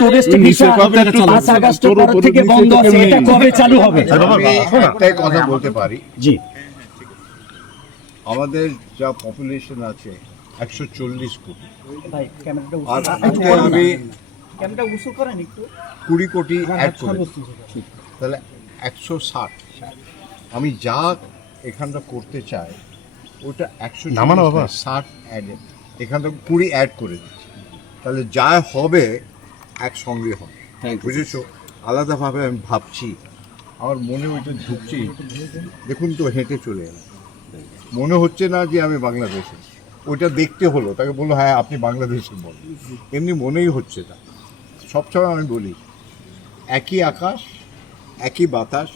Tourist visa 5 আগস্টের পর থেকে বন্ধ আছে, এটা কবে চালু হবে? একটাই কথা বলতে পারি, জি, আমাদের যা পপুলেশন আছে 140 কোটি, ভাই ক্যামেরাটা আর আজকে আমি ক্যামেরাটা উঁচু করেন একটু। 20 কোটি অ্যাড করেছি, তাহলে 160। আমি যা এখানটা করতে চাই ওটা 160 অ্যাড, এখানটা 20 অ্যাড করে দিচ্ছি, তাহলে যা হবে একসঙ্গে হবে, বুঝেছো? আলাদাভাবে আমি ভাবছি, আমার মনে ওইটা ঢুকছি। দেখুন তো, হেঁটে চলে এলাম, মনে হচ্ছে না যে আমি বাংলাদেশে। ওইটা দেখতে হলো, তাকে বললো হ্যাঁ আপনি বাংলাদেশে বলেন, এমনি মনেই হচ্ছে না। সবসময় আমি বলি একই আকাশ, একই বাতাস,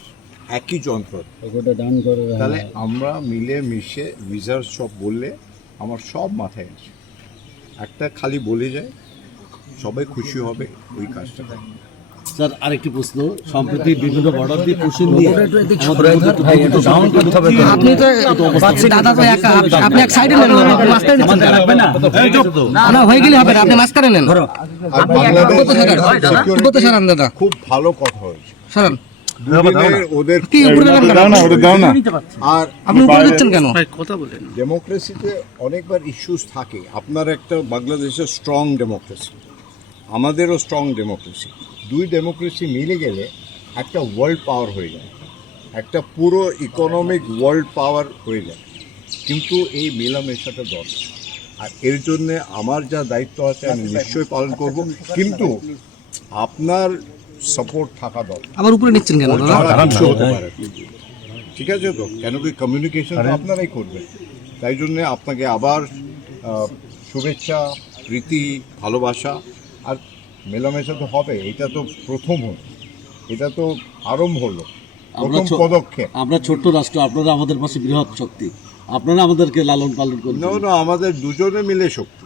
একই যন্ত্র, তাহলে আমরা মিলে মিশে ভিসার সব বললে আমার সব মাথায় আছে। একটা খালি বলে যায়, সবাই খুশি হবে, ওই কাজটা করে। স্যার আরেকটি প্রশ্ন, সম্প্রতি বিভিন্ন বর্ডার দিয়ে কুশন দিয়ে আপনি তো দাদা তো একা, আপনি এক সাইডে নেন, মাঝখানে না হয়ে গেলে হবে না, আপনি মাঝখানে নেন। আর বাংলাদেশ দাদা খুব ভালো কথা হয়েছে, সরান, দুদিনের ওদের কি উপরে নেন কেন? আর আপনি উপরে নিচ্ছেন কেন? ডেমোক্রেসিতে অনেকবার ইস্যুস থাকে। আপনার একটা বাংলাদেশের স্ট্রং ডেমোক্রেসি, আমাদেরও স্ট্রং ডেমোক্রেসি, দুই ডেমোক্রেসি মিলে গেলে একটা ওয়ার্ল্ড পাওয়ার হয়ে যায়, একটা পুরো ইকোনমিক ওয়ার্ল্ড পাওয়ার হয়ে যায়। কিন্তু এই মেলামেশাটা দরকার, আর এর জন্যে আমার যা দায়িত্ব আছে আমি নিশ্চয়ই পালন করব, কিন্তু আপনার সাপোর্ট থাকা দরকার। আবার উপরে নিচ্ছেন কেন দাদা? ছাড়া কিছু হতে পারে না। ঠিক আছে তো, কেন কি কমিউনিকেশন আপনারাই করবেন, তাই জন্যে আপনাকে আবার শুভেচ্ছা, প্রীতি, ভালোবাসা। আর মেলামেশা তো হবে, এটা তো প্রথম হলো, এটা তো আরম্ভ হলো, প্রথম পদক্ষেপ। আমরা ছোট্ট রাষ্ট্র, আপনারা আমাদের পাশে বৃহৎ শক্তি, আপনারা আমাদেরকে লালন পালন করুন। না, আমাদের দুজনে মিলে শক্তি,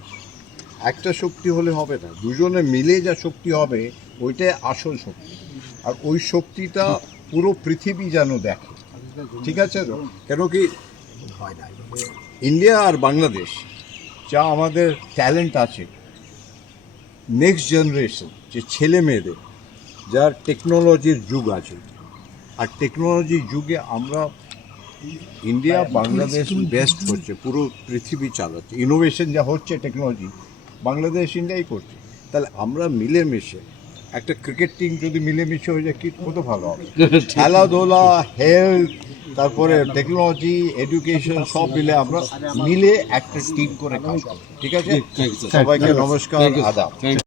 একটা শক্তি হলে হবে না, দুজনে মিলে যা শক্তি হবে ওইটাই আসল শক্তি। আর ওই শক্তিটা পুরো পৃথিবী যেন দেখে, ঠিক আছে তো? কেন কি ইন্ডিয়া আর বাংলাদেশ যা আমাদের ট্যালেন্ট আছে, নেক্সট জেনারেশন যে ছেলে মেয়েদের, যার টেকনোলজির যুগ আছে, আর টেকনোলজির যুগে আমরা ইন্ডিয়া বাংলাদেশ বেস্ট হচ্ছে, পুরো পৃথিবী চালাচ্ছে, ইনোভেশন যা হচ্ছে টেকনোলজি বাংলাদেশ ইন্ডিয়াই করছে। তাহলে আমরা মিলেমিশে, একটা ক্রিকেট টিম যদি মিলেমিশে হয়ে যায়, কি কত ভালো হবে। খেলাধুলা, হেলথ, তারপরে টেকনোলজি, এডুকেশন সব মিলে আমরা মিলে একটা টিম করে কাজ করব, ঠিক আছে? সবাইকে নমস্কার, আদাব।